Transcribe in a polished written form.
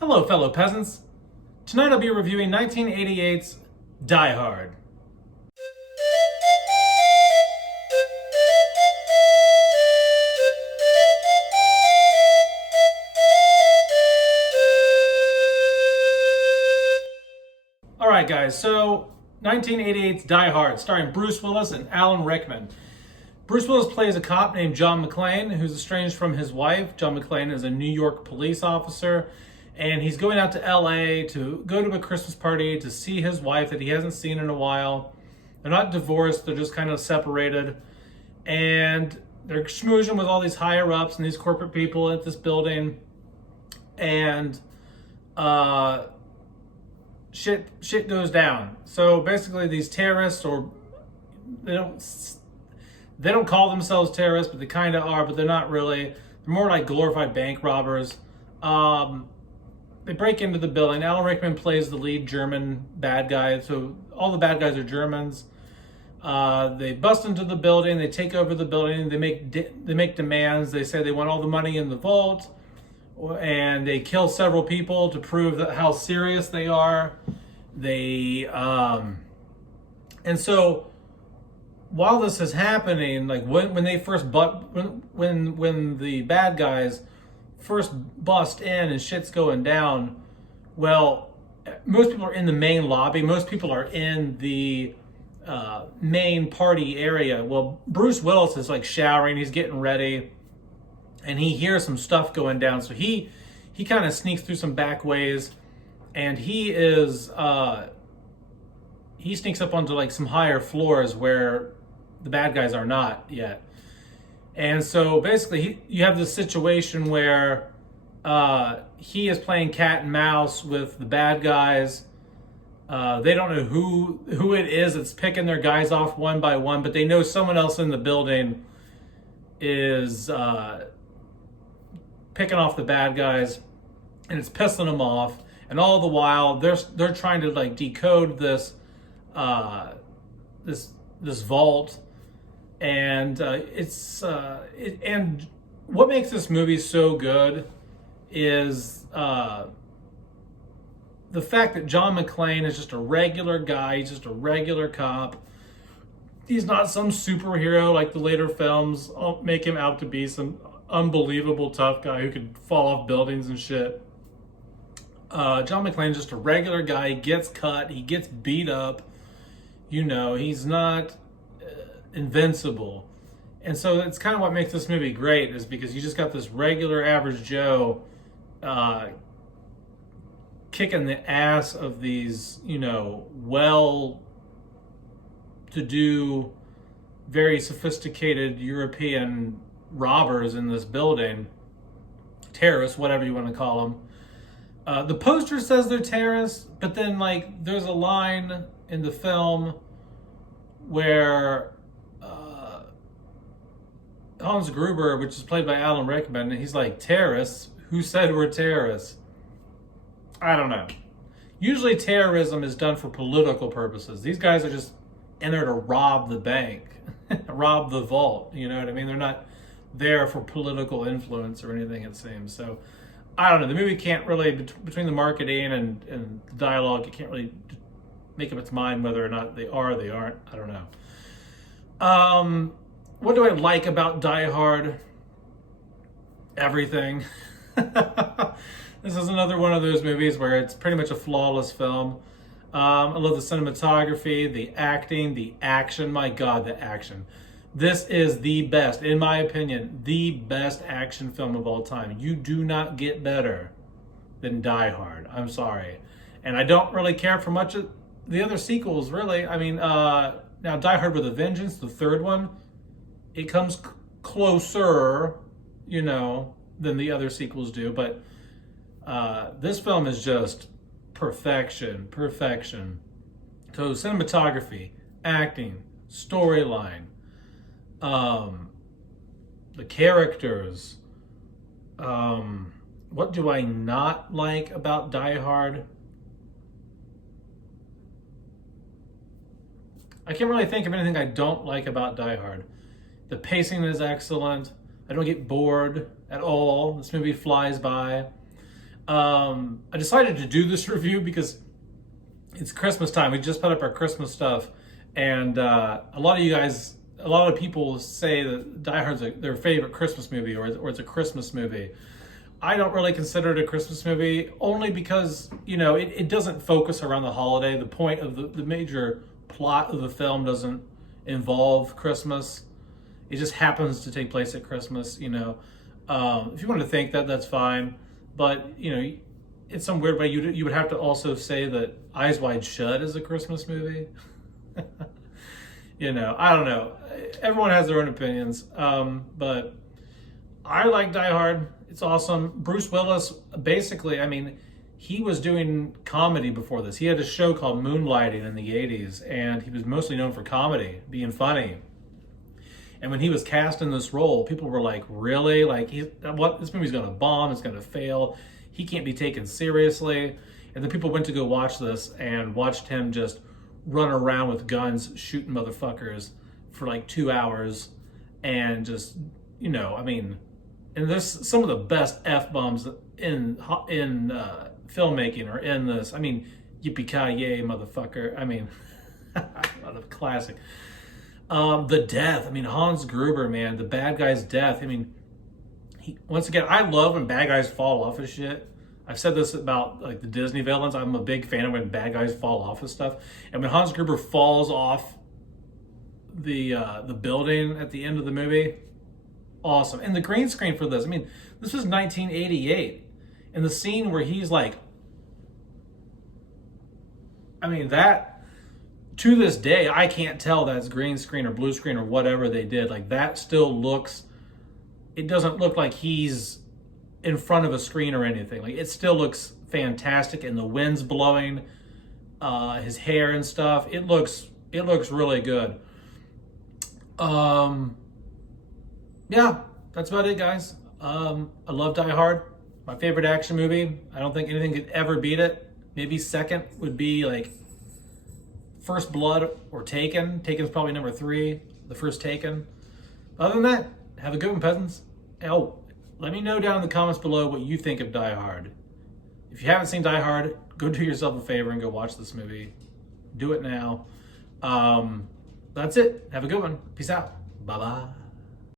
Hello, fellow peasants. Tonight I'll be reviewing 1988's Die Hard. Alright, guys, so 1988's Die Hard, starring Bruce Willis and Alan Rickman. Bruce Willis plays a cop named John McClane who's estranged from his wife. John McClane is a New York police officer, and he's going out to LA to go to a Christmas party to see his wife that he hasn't seen in a while. They're not divorced, they're just kind of separated. And they're schmoozing with all these higher ups and these corporate people at this building. And shit goes down. So basically these terrorists, or they don't call themselves terrorists, but they kind of are, but they're not really. They're more like glorified bank robbers. They break into the building. Alan Rickman plays the lead German bad guy, so all the bad guys are Germans. They bust into the building. They take over the building. They make demands. They say they want all the money in the vault, and they kill several people to prove that how serious they are. And so while this is happening, like when they first when the bad guys first bust in and shit's going down, well, most people are in the main lobby. Most people are in the main party area. Well, Bruce Willis is like showering. He's getting ready, and he hears some stuff going down. So he kind of sneaks through some back ways, and he sneaks up onto like some higher floors where the bad guys are not yet. And so basically you have this situation where he is playing cat and mouse with the bad guys. They don't know who it is that's picking their guys off one by one, but they know someone else in the building is picking off the bad guys, and it's pissing them off. And all the while they're trying to like decode this vault. And and what makes this movie so good is the fact that John McClane is just a regular guy. He's just a regular cop. He's not some superhero like the later films make him out to be, some unbelievable tough guy who could fall off buildings and shit. John McClane's just a regular guy. He gets cut. He gets beat up. You know, he's not invincible. And so that's kind of what makes this movie great, is because you just got this regular average Joe kicking the ass of these, you know, well-to-do, very sophisticated European robbers in this building. Terrorists, whatever you want to call them. The poster says they're terrorists, but then like there's a line in the film where Hans Gruber, which is played by Alan Rickman, he's like, terrorists? Who said we're terrorists? I don't know. Usually terrorism is done for political purposes. These guys are just in there to rob the bank, rob the vault. You know what I mean? They're not there for political influence or anything, it seems. So, I don't know. The movie can't really, between the marketing and the dialogue, it can't really make up its mind whether or not they are or they aren't. I don't know. What do I like about Die Hard? Everything. This is another one of those movies where it's pretty much a flawless film. I love the cinematography, the acting, the action. My God, the action. This is the best, in my opinion, the best action film of all time. You do not get better than Die Hard. I'm sorry. And I don't really care for much of the other sequels, really. I mean, now Die Hard with a Vengeance, the third one, it comes closer, you know, than the other sequels do. But this film is just perfection. So cinematography, acting, storyline, the characters. What do I not like about Die Hard? I can't really think of anything I don't like about Die Hard. The pacing is excellent. I don't get bored at all. This movie flies by. I decided to do this review because it's Christmas time. We just put up our Christmas stuff, and a lot of people say that Die Hard's their favorite Christmas movie, or it's a Christmas movie. I don't really consider it a Christmas movie, only because, it doesn't focus around the holiday. The point of the major plot of the film doesn't involve Christmas. It just happens to take place at Christmas, If you want to think that, that's fine. But, in some weird way, you would have to also say that Eyes Wide Shut is a Christmas movie. I don't know. Everyone has their own opinions. But I like Die Hard. It's awesome. Bruce Willis, basically, he was doing comedy before this. He had a show called Moonlighting in the 80s, and he was mostly known for comedy, being funny. And when he was cast in this role, people were like, really? Like, what? This movie's going to bomb. It's going to fail. He can't be taken seriously. And then people went to go watch this and watched him just run around with guns, shooting motherfuckers for like 2 hours. And just, and there's some of the best F-bombs in filmmaking are in this. Yippee-ki-yay, motherfucker. What a classic. The death. Hans Gruber, man, the bad guy's death. Once again, I love when bad guys fall off of shit. I've said this about like the Disney villains. I'm a big fan of when bad guys fall off of stuff. And when Hans Gruber falls off the building at the end of the movie, awesome. And the green screen for this, this was 1988. And the scene where he's like, that, to this day, I can't tell that's green screen or blue screen or whatever they did. Like, that still looks, it doesn't look like he's in front of a screen or anything. Like, it still looks fantastic, and the wind's blowing his hair and stuff. It looks really good. Yeah, that's about it, guys. I love Die Hard. My favorite action movie. I don't think anything could ever beat it. Maybe second would be like First Blood or Taken. Taken's probably number 3. The first Taken. Other than that, have a good one, peasants. Oh, let me know down in the comments below what you think of Die Hard. If you haven't seen Die Hard, go do yourself a favor and go watch this movie. Do it now. That's it. Have a good one. Peace out. Bye-bye.